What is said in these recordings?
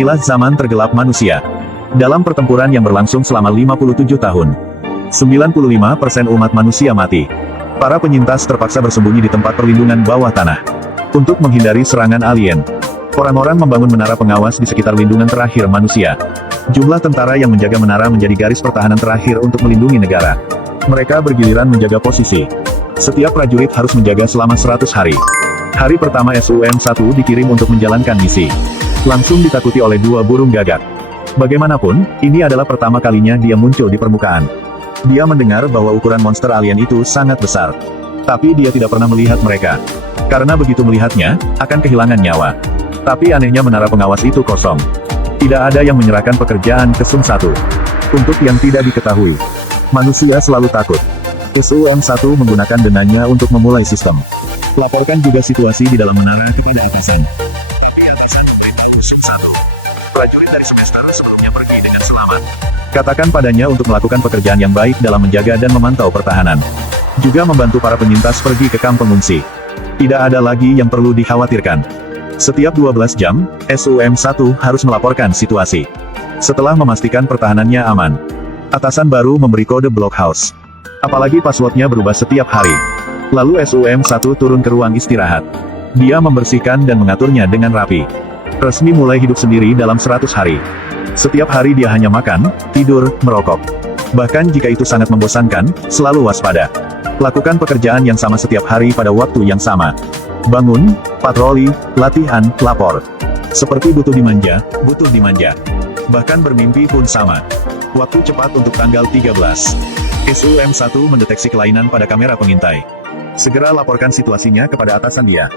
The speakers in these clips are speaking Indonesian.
Inilah zaman tergelap manusia. Dalam pertempuran yang berlangsung selama 57 tahun, 95% umat manusia mati. Para penyintas terpaksa bersembunyi di tempat perlindungan bawah tanah. Untuk menghindari serangan alien, orang-orang membangun menara pengawas di sekitar lindungan terakhir manusia. Jumlah tentara yang menjaga menara menjadi garis pertahanan terakhir untuk melindungi negara. Mereka bergiliran menjaga posisi. Setiap prajurit harus menjaga selama 100 hari. Hari pertama SUM-1 dikirim untuk menjalankan misi. Langsung ditakuti oleh 2 burung gagak. Bagaimanapun, ini adalah pertama kalinya dia muncul di permukaan. Dia mendengar bahwa ukuran monster alien itu sangat besar. Tapi dia tidak pernah melihat mereka. Karena begitu melihatnya, akan kehilangan nyawa. Tapi anehnya menara pengawas itu kosong. Tidak ada yang menyerahkan pekerjaan ke SUM-1. Untuk yang tidak diketahui, manusia selalu takut. SUM-1 menggunakan denanya untuk memulai sistem. Laporkan juga situasi di dalam menara kepada atasan. Tapi atasan memberitahu SUM-1. Prajurit dari semester sebelumnya pergi dengan selamat. Katakan padanya untuk melakukan pekerjaan yang baik dalam menjaga dan memantau pertahanan. Juga membantu para penyintas pergi ke kamp pengungsi. Tidak ada lagi yang perlu dikhawatirkan. Setiap 12 jam, SUM-1 harus melaporkan situasi. Setelah memastikan pertahanannya aman, atasan baru memberi kode blockhouse. Apalagi passwordnya berubah setiap hari. Lalu SUM-1 turun ke ruang istirahat. Dia membersihkan dan mengaturnya dengan rapi. Resmi mulai hidup sendiri dalam 100 hari. Setiap hari dia hanya makan, tidur, merokok. Bahkan jika itu sangat membosankan, selalu waspada. Lakukan pekerjaan yang sama setiap hari pada waktu yang sama. Bangun, patroli, latihan, lapor. Seperti butuh dimanja. Bahkan bermimpi pun sama. Waktu cepat untuk tanggal 13. SUM-1 mendeteksi kelainan pada kamera pengintai. Segera laporkan situasinya kepada atasan dia.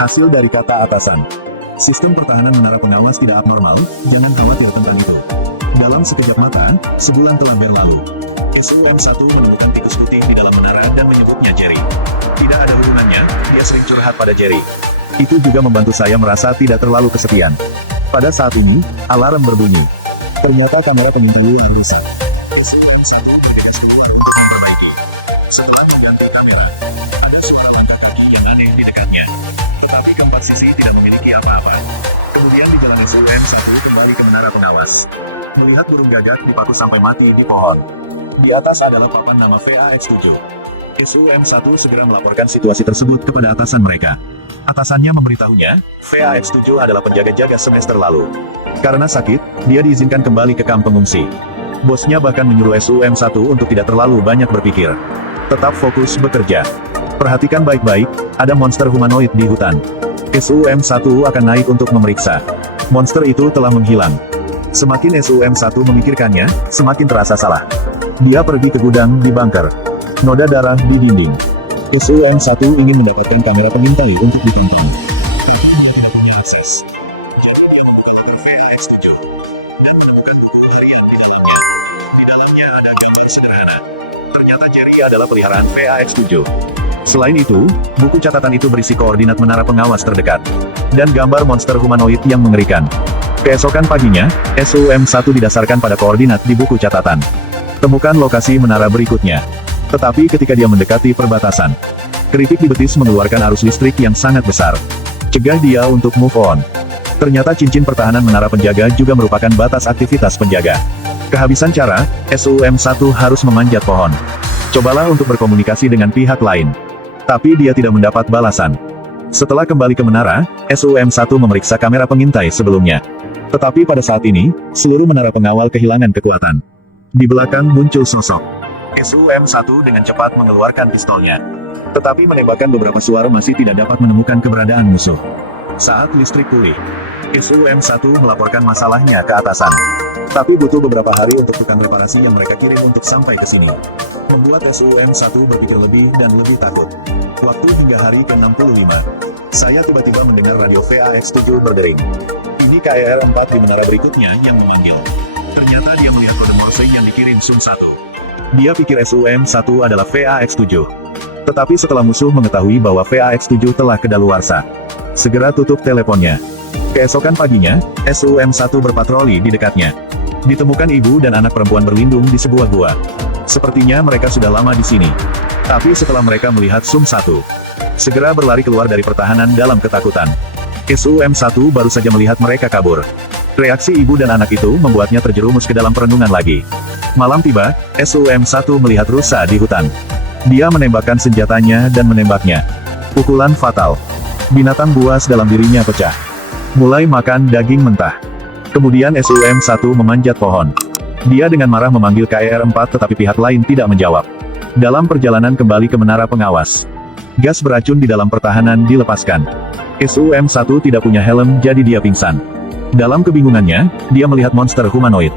Hasil dari kata atasan. Sistem pertahanan menara pengawas tidak abnormal, jangan khawatir tentang itu. Dalam sekejap mata, sebulan telah berlalu. SUM-1 menemukan tikus putih di dalam menara dan menyebutnya Jerry. Tidak ada hubungannya, dia sering curhat pada Jerry. Itu juga membantu saya merasa tidak terlalu kesepian. Pada saat ini, alarm berbunyi. Ternyata kamera pengintai rusak. SUM-1 bergegas keluar untuk memperbaiki. Setelah mengganti kamera, ada suara langkah kaki yang aneh di dekatnya. Tetapi keempat sisi tidak memiliki apa-apa. Kemudian di jalan SUM-1 kembali ke menara pengawas. Melihat burung gagak dipaku sampai mati di pohon. Di atas adalah papan nama VAX-7. SUM-1 segera melaporkan situasi tersebut kepada atasan mereka. Atasannya memberitahunya, VAX-7 adalah penjaga-jaga semester lalu. Karena sakit, dia diizinkan kembali ke kamp pengungsi. Bosnya bahkan menyuruh SUM-1 untuk tidak terlalu banyak berpikir. Tetap fokus bekerja. Perhatikan baik-baik, ada monster humanoid di hutan. SUM-1 akan naik untuk memeriksa. Monster itu telah menghilang. Semakin SUM-1 memikirkannya, semakin terasa salah. Dia pergi ke gudang di bunker. Noda darah di dinding. SUM-1 ingin mendapatkan kamera pengintai untuk ditonton. Tapi dia tidak punya akses. Jadi dia membuka loker VAX-7. Dan menemukan buku harian di dalamnya. Di dalamnya ada gambar sederhana. Ternyata Jerry adalah peliharaan VAX-7. Selain itu, buku catatan itu berisi koordinat menara pengawas terdekat. Dan gambar monster humanoid yang mengerikan. Keesokan paginya, SUM-1 didasarkan pada koordinat di buku catatan. Temukan lokasi menara berikutnya. Tetapi ketika dia mendekati perbatasan, keripik di betis mengeluarkan arus listrik yang sangat besar. Cegah dia untuk move on. Ternyata cincin pertahanan menara penjaga juga merupakan batas aktivitas penjaga. Kehabisan cara, SUM-1 harus memanjat pohon. Cobalah untuk berkomunikasi dengan pihak lain. Tapi dia tidak mendapat balasan. Setelah kembali ke menara, SUM-1 memeriksa kamera pengintai sebelumnya. Tetapi pada saat ini, seluruh menara pengawal kehilangan kekuatan. Di belakang muncul sosok. SUM-1 dengan cepat mengeluarkan pistolnya. Tetapi menembakkan beberapa suara masih tidak dapat menemukan keberadaan musuh. Saat listrik pulih, SUM-1 melaporkan masalahnya ke atasan. Tapi butuh beberapa hari untuk tukang reparasi yang mereka kirim untuk sampai ke sini. Membuat SUM-1 berpikir lebih dan lebih takut. Waktu hingga hari ke-65. Saya tiba-tiba mendengar radio VAX-7 berdering. Ini KER-4 di menara berikutnya yang memanggil. Ternyata dia melihat kode Morse yang dikirim SUM-1. Dia pikir SUM-1 adalah VAX-7. Tetapi setelah musuh mengetahui bahwa VAX-7 telah kedaluarsa, segera tutup teleponnya. Keesokan paginya, SUM-1 berpatroli di dekatnya. Ditemukan ibu dan anak perempuan berlindung di sebuah gua. Sepertinya mereka sudah lama di sini. Tapi setelah mereka melihat SUM-1, segera berlari keluar dari pertahanan dalam ketakutan. SUM-1 baru saja melihat mereka kabur. Reaksi ibu dan anak itu membuatnya terjerumus ke dalam perenungan lagi. Malam tiba, SUM-1 melihat rusa di hutan. Dia menembakkan senjatanya dan menembaknya. Pukulan fatal. Binatang buas dalam dirinya pecah. Mulai makan daging mentah. Kemudian SUM-1 memanjat pohon. Dia dengan marah memanggil KER-4 tetapi pihak lain tidak menjawab. Dalam perjalanan kembali ke menara pengawas, gas beracun di dalam pertahanan dilepaskan. SUM-1 tidak punya helm jadi dia pingsan. Dalam kebingungannya, dia melihat monster humanoid.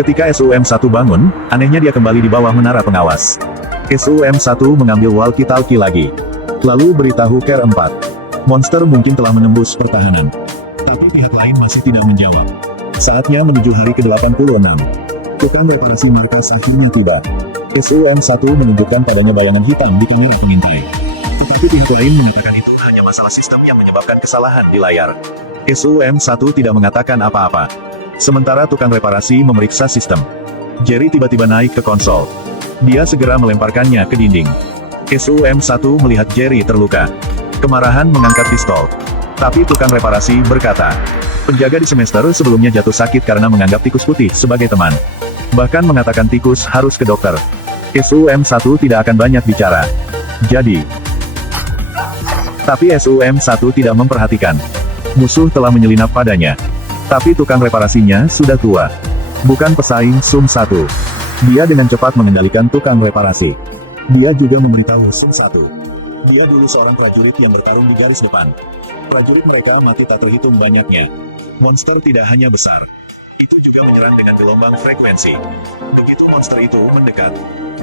Ketika SUM-1 bangun, anehnya dia kembali di bawah menara pengawas. SUM-1 mengambil walkie-talkie lagi. Lalu beritahu KER-4. Monster mungkin telah menembus pertahanan. Tapi pihak lain masih tidak menjawab. Saatnya menuju hari ke-86. Tukang reparasi markas akhirnya tiba. SUM-1 menunjukkan padanya bayangan hitam di kamera pengintai. Tetapi pihak lain mengatakan itu hanya masalah sistem yang menyebabkan kesalahan di layar. SUM-1 tidak mengatakan apa-apa. Sementara tukang reparasi memeriksa sistem. Jerry tiba-tiba naik ke konsol. Dia segera melemparkannya ke dinding. SUM-1 melihat Jerry terluka. Kemarahan mengangkat pistol. Tapi tukang reparasi berkata, penjaga di semester sebelumnya jatuh sakit karena menganggap tikus putih sebagai teman. Bahkan mengatakan tikus harus ke dokter. SUM-1 tidak akan banyak bicara. Tapi SUM-1 tidak memperhatikan. Musuh telah menyelinap padanya. Tapi tukang reparasinya sudah tua. Bukan pesaing SUM-1. Dia dengan cepat mengendalikan tukang reparasi. Dia juga memberitahu SUM-1. Dia dulu seorang prajurit yang bertarung di garis depan. Prajurit mereka mati tak terhitung banyaknya. Monster tidak hanya besar. Itu juga menyerang dengan gelombang frekuensi. Begitu monster itu mendekat,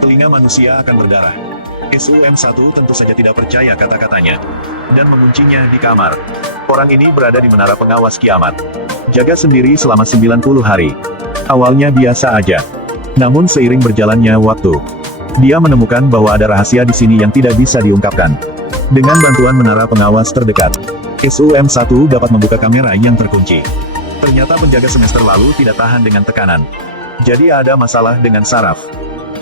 telinga manusia akan berdarah. SUM-1 tentu saja tidak percaya kata-katanya. Dan menguncinya di kamar. Orang ini berada di menara pengawas kiamat. Jaga sendiri selama 90 hari. Awalnya biasa aja. Namun seiring berjalannya waktu, dia menemukan bahwa ada rahasia di sini yang tidak bisa diungkapkan. Dengan bantuan menara pengawas terdekat, SUM-1 dapat membuka kamera yang terkunci. Ternyata penjaga semester lalu tidak tahan dengan tekanan. Jadi ada masalah dengan saraf.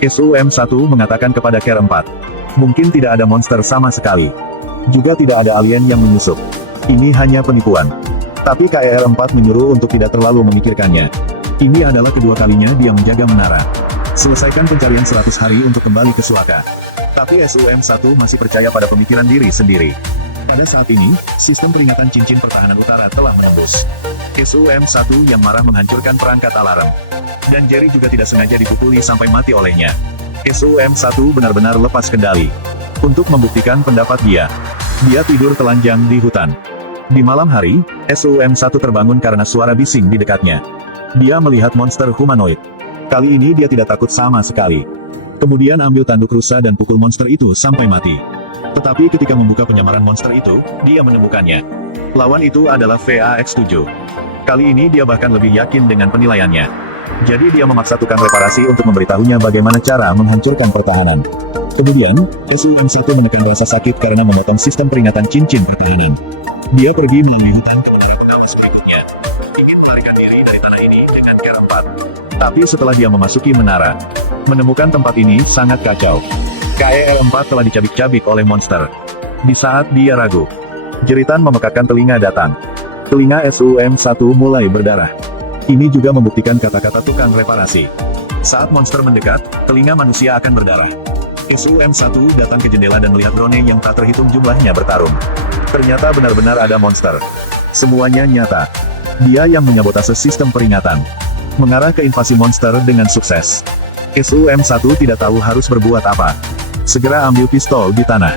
SUM-1 mengatakan kepada KER-4. Mungkin tidak ada monster sama sekali. Juga tidak ada alien yang menyusup. Ini hanya penipuan. Tapi KER-4 menyuruh untuk tidak terlalu memikirkannya. Ini adalah kedua kalinya dia menjaga menara. Selesaikan pencarian 100 hari untuk kembali ke Suaka. Tapi SUM-1 masih percaya pada pemikiran diri sendiri. Pada saat ini, sistem peringatan cincin pertahanan utara telah menembus. SUM-1 yang marah menghancurkan perangkat alarm. Dan Jerry juga tidak sengaja dipukuli sampai mati olehnya. SUM-1 benar-benar lepas kendali. Untuk membuktikan pendapat dia tidur telanjang di hutan. Di malam hari, SUM-1 terbangun karena suara bising di dekatnya. Dia melihat monster humanoid. Kali ini dia tidak takut sama sekali. Kemudian ambil tanduk rusa dan pukul monster itu sampai mati. Tetapi ketika membuka penyamaran monster itu, dia menemukannya. Lawan itu adalah VAX-7. Kali ini dia bahkan lebih yakin dengan penilaiannya. Jadi dia memaksa tukang reparasi untuk memberitahunya bagaimana cara menghancurkan pertahanan. Kemudian, SUM-1 menekan rasa sakit karena memotong sistem peringatan cincin pertahanan. Dia pergi melalui hutan ke menara pengawas berikutnya. Ingin melarikan diri dari tanah ini dengan KER-4. Tapi setelah dia memasuki menara, menemukan tempat ini sangat kacau. KER-4 telah dicabik-cabik oleh monster. Di saat dia ragu, jeritan memekakkan telinga datang. Telinga SUM-1 mulai berdarah. Ini juga membuktikan kata-kata tukang reparasi. Saat monster mendekat, telinga manusia akan berdarah. SUM-1 datang ke jendela dan melihat drone yang tak terhitung jumlahnya bertarung. Ternyata benar-benar ada monster. Semuanya nyata. Dia yang menyabotase sistem peringatan. Mengarah ke invasi monster dengan sukses. SUM-1 tidak tahu harus berbuat apa. Segera ambil pistol di tanah.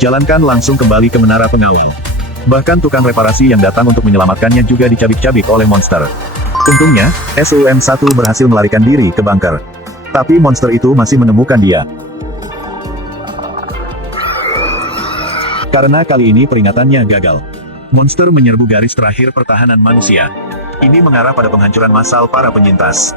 Jalankan langsung kembali ke menara pengawal. Bahkan tukang reparasi yang datang untuk menyelamatkannya juga dicabik-cabik oleh monster. Untungnya, SUM-1 berhasil melarikan diri ke bunker. Tapi monster itu masih menemukan dia. Karena kali ini peringatannya gagal. Monster menyerbu garis terakhir pertahanan manusia. Ini mengarah pada penghancuran massal para penyintas.